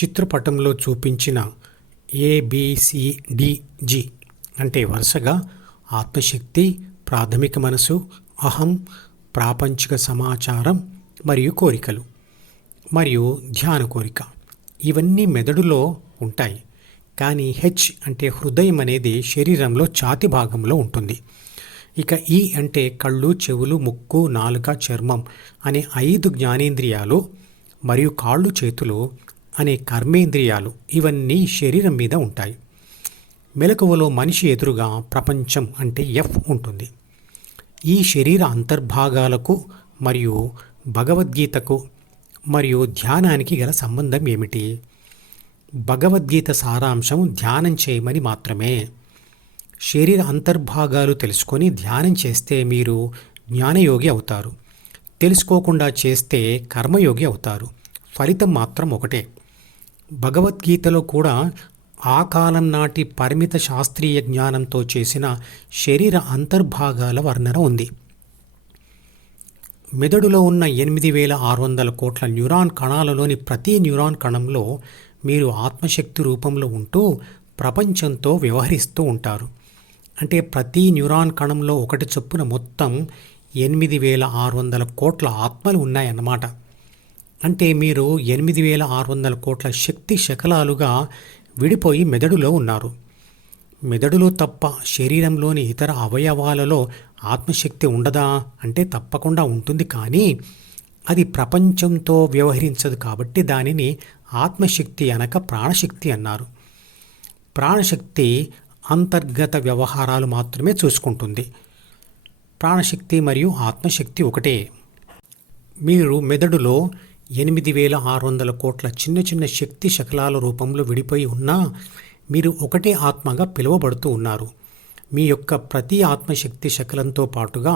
చిత్రపటంలో చూపించిన ABCDG అంటే వరుసగా ఆత్మశక్తి, ప్రాథమిక మనసు, అహం, ప్రాపంచిక సమాచారం మరియు కోరికలు మరియు ధ్యాన కోరిక ఇవన్నీ మెదడులో ఉంటాయి. కానీ H అంటే హృదయం అనేది శరీరంలో ఛాతి భాగంలో ఉంటుంది. ఇక E అంటే కళ్ళు, చెవులు, ముక్కు, నాలుక, చర్మం అనే 5 జ్ఞానేంద్రియాలు మరియు కాళ్ళు, చేతులు అనే కర్మేంద్రియాలు ఇవన్నీ శరీరం మీద ఉంటాయి. మెలకువలో మనిషి ఎదురుగా ప్రపంచం అంటే F ఉంటుంది. ఈ శరీర అంతర్భాగాలకు మరియు భగవద్గీతకు మరియు ధ్యానానికి గల సంబంధం ఏమిటి? భగవద్గీత సారాంశం ధ్యానం చేయమని మాత్రమే. శరీర అంతర్భాగాలు తెలుసుకొని ధ్యానం చేస్తే మీరు జ్ఞానయోగి అవుతారు. తెలుసుకోకుండా చేస్తే కర్మయోగి అవుతారు. ఫలితం మాత్రం ఒకటే. భగవద్గీతలో కూడా ఆ కాలం నాటి పరిమిత శాస్త్రీయ జ్ఞానంతో చేసిన శరీర అంతర్భాగాల వర్ణన ఉంది. మెదడులో ఉన్న 8600 కోట్ల న్యూరాన్ కణాలలోని ప్రతి న్యూరాన్ కణంలో మీరు ఆత్మశక్తి రూపంలో ఉంటూ ప్రపంచంతో వ్యవహరిస్తూ ఉంటారు. అంటే ప్రతి న్యూరాన్ కణంలో ఒకటి చొప్పున మొత్తం 8600 కోట్ల ఆత్మలు ఉన్నాయన్నమాట. అంటే మీరు 8600 కోట్ల శక్తి శకలాలుగా విడిపోయి మెదడులో ఉన్నారు. మెదడులో తప్ప శరీరంలోని ఇతర అవయవాలలో ఆత్మశక్తి ఉండదా అంటే తప్పకుండా ఉంటుంది. కానీ అది ప్రపంచంతో వ్యవహరించదు కాబట్టి దానిని ఆత్మశక్తి అనక ప్రాణశక్తి అన్నారు. ప్రాణశక్తి అంతర్గత వ్యవహారాలు మాత్రమే చూసుకుంటుంది. ప్రాణశక్తి మరియు ఆత్మశక్తి ఒకటే. మీరు మెదడులో 8600 కోట్ల చిన్న చిన్న శక్తి శకలాల రూపంలో విడిపోయి ఉన్నా మీరు ఒకటే ఆత్మగా పిలువబడుతూ ఉన్నారు. మీ యొక్క ప్రతి ఆత్మశక్తి శకలంతో పాటుగా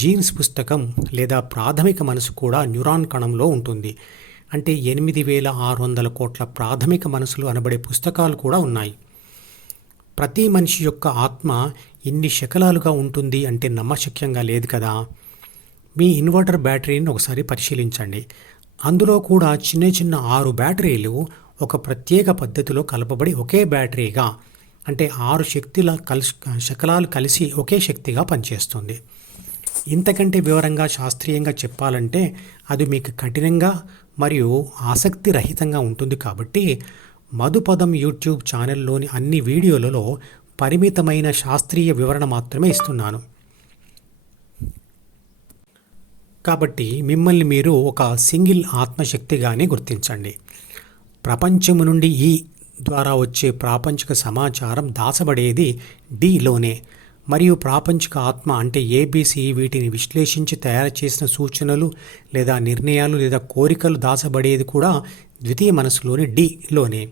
జీన్స్ పుస్తకం లేదా ప్రాథమిక మనసు కూడా న్యూరాన్ కణంలో ఉంటుంది. అంటే 8600 కోట్ల ప్రాథమిక మనసులు అనబడే పుస్తకాలు కూడా ఉన్నాయి. ప్రతి మనిషి యొక్క ఆత్మ ఇన్ని శకలాలుగా ఉంటుంది అంటే నమ్మశక్యంగా లేదు కదా. మీ ఇన్వర్టర్ బ్యాటరీని ఒకసారి పరిశీలించండి. అందులో కూడా చిన్న చిన్న 6 బ్యాటరీలు ఒక ప్రత్యేక పద్ధతిలో కలపబడి ఒకే బ్యాటరీగా అంటే 6 శకలాలు కలిసి ఒకే శక్తిగా పనిచేస్తుంది. ఇంతకంటే వివరంగా శాస్త్రీయంగా చెప్పాలంటే అది మీకు కఠినంగా మరియు ఆసక్తి రహితంగా ఉంటుంది. కాబట్టి మధుపదం యూట్యూబ్ ఛానల్లోని అన్ని వీడియోలలో పరిమితమైన శాస్త్రీయ వివరణ మాత్రమే ఇస్తున్నాను. కాబట్టి మిమ్మల్ని మీరు ఒక సింగిల్ ఆత్మశక్తిగానే గుర్తించండి. ప్రపంచము నుండి ఈ ద్వారా వచ్చే ప్రాపంచిక సమాచారం దాచబడేది Dలోనే మరియు ప్రాపంచిక ఆత్మ అంటే ABC వీటిని విశ్లేషించి తయారు చేసిన సూచనలు లేదా నిర్ణయాలు లేదా కోరికలు దాచబడేది కూడా ద్వితీయ మనసులోని Dలోనే.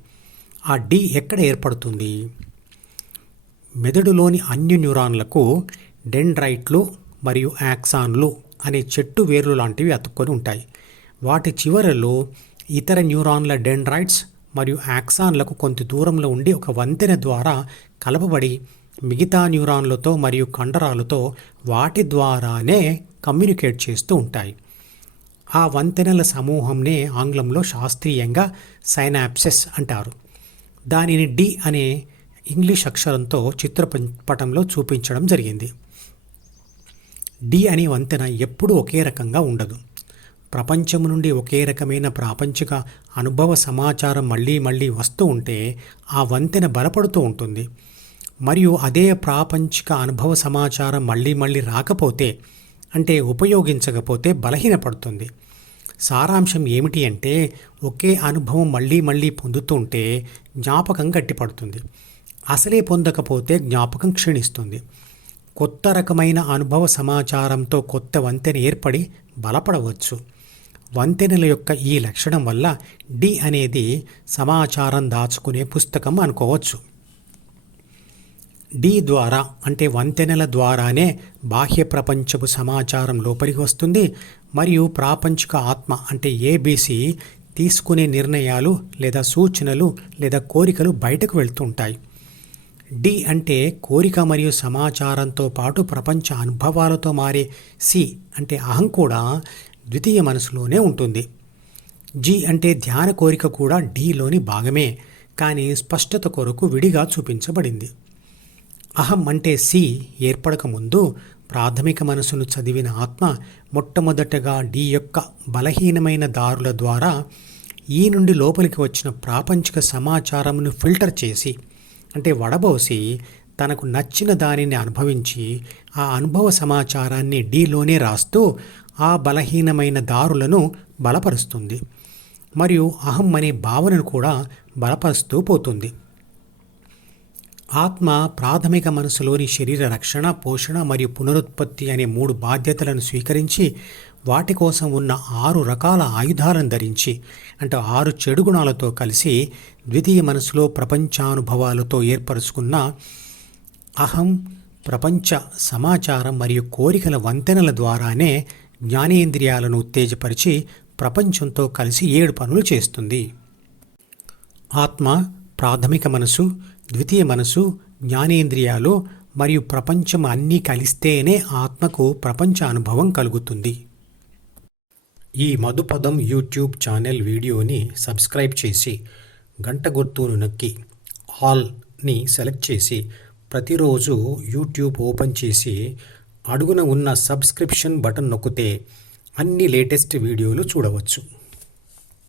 ఆ D ఎక్కడ ఏర్పడుతుంది? మెదడులోని అన్ని న్యూరాన్లకు డెండ్రైట్లు మరియు యాక్సాన్లు అనే చెట్టు వేర్లు లాంటివి అతుక్కొని ఉంటాయి. వాటి చివరలో ఇతర న్యూరాన్ల డెండ్రైట్స్ మరియు యాక్సాన్లకు కొంత దూరంలో ఉండి ఒక వంతెన ద్వారా కలపబడి మిగతా న్యూరాన్లతో మరియు కండరాలతో వాటి ద్వారానే కమ్యూనికేట్ చేస్తూ ఉంటాయి. ఆ వంతెనల సమూహంనే ఆంగ్లంలో శాస్త్రీయంగా సైనాప్సెస్ అంటారు. దానిని D అనే ఇంగ్లీష్ అక్షరంతో చిత్రపటంలో చూపించడం జరిగింది. D అనే వంతెన ఎప్పుడూ ఒకే రకంగా ఉండదు. ప్రపంచం నుండి ఒకే రకమైన ప్రాపంచిక అనుభవ సమాచారం మళ్ళీ మళ్ళీ వస్తూ ఉంటే ఆ వంతెన బలపడుతూ ఉంటుంది. మరియు అదే ప్రాపంచిక అనుభవ సమాచారం మళ్ళీ మళ్ళీ రాకపోతే అంటే ఉపయోగించకపోతే బలహీనపడుతుంది. సారాంశం ఏమిటి అంటే ఒకే అనుభవం మళ్ళీ మళ్ళీ పొందుతుంటే జ్ఞాపకం గట్టిపడుతుంది. అసలే పొందకపోతే జ్ఞాపకం క్షీణిస్తుంది. కొత్త రకమైన అనుభవ సమాచారంతో కొత్త వంతెన ఏర్పడి బలపడవచ్చు. వంతెనల యొక్క ఈ లక్షణం వల్ల D అనేది సమాచారం దాచుకునే పుస్తకం అనుకోవచ్చు. D ద్వారా అంటే వంతెనల ద్వారానే బాహ్య ప్రపంచపు సమాచారం లోపలికి వస్తుంది మరియు ప్రాపంచిక ఆత్మ అంటే ABC తీసుకునే నిర్ణయాలు లేదా సూచనలు లేదా కోరికలు బయటకు వెళ్తుంటాయి. D అంటే కోరిక మరియు సమాచారంతో పాటు ప్రపంచ అనుభవాలతో మారే C అంటే అహం కూడా ద్వితీయ మనసులోనే ఉంటుంది. జీ అంటే ధ్యాన కోరిక కూడా డీలోని భాగమే, కానీ స్పష్టత కొరకు విడిగా చూపించబడింది. అహం అంటే సి ఏర్పడకముందు ప్రాథమిక మనసును చదివిన ఆత్మ మొట్టమొదటగా డి యొక్క బలహీనమైన దారుల ద్వారా ఈ నుండి లోపలికి వచ్చిన ప్రాపంచిక సమాచారమును ఫిల్టర్ చేసి, అంటే వడబోసి, తనకు నచ్చిన దానిని అనుభవించి ఆ అనుభవ సమాచారాన్ని డీలోనే రాస్తూ ఆ బలహీనమైన దారులను బలపరుస్తుంది మరియు అహం అనే భావనను కూడా బలపరుస్తూ పోతుంది. ఆత్మ ప్రాథమిక మనసులోని శరీర రక్షణ, పోషణ మరియు పునరుత్పత్తి అనే 3 బాధ్యతలను స్వీకరించి వాటి కోసం ఉన్న 6 రకాల ఆయుధాలను ధరించి, అంటే 6 చెడు గుణాలతో కలిసి ద్వితీయ మనసులో ప్రపంచానుభవాలతో ఏర్పరచుకున్న అహం, ప్రపంచ సమాచారం మరియు కోరికల వంతెనల ద్వారానే జ్ఞానేంద్రియాలను ఉత్తేజపరిచి ప్రపంచంతో కలిసి 7 పనులు చేస్తుంది. ఆత్మ, ప్రాథమిక మనసు, ద్వితీయ మనసు, జ్ఞానేంద్రియాలు మరియు ప్రపంచం అన్నీ కలిస్తేనే ఆత్మకు ప్రపంచ అనుభవం కలుగుతుంది. ఈ మధుపదం యూట్యూబ్ ఛానల్ వీడియోని సబ్స్క్రైబ్ చేసి గంట గుర్తును నొక్కి ఆల్ని సెలెక్ట్ చేసి ప్రతిరోజు యూట్యూబ్ ఓపెన్ చేసి అడుగున ఉన్న సబ్స్క్రిప్షన్ బటన్ నొక్కితే అన్ని లేటెస్ట్ వీడియోలు చూడవచ్చు.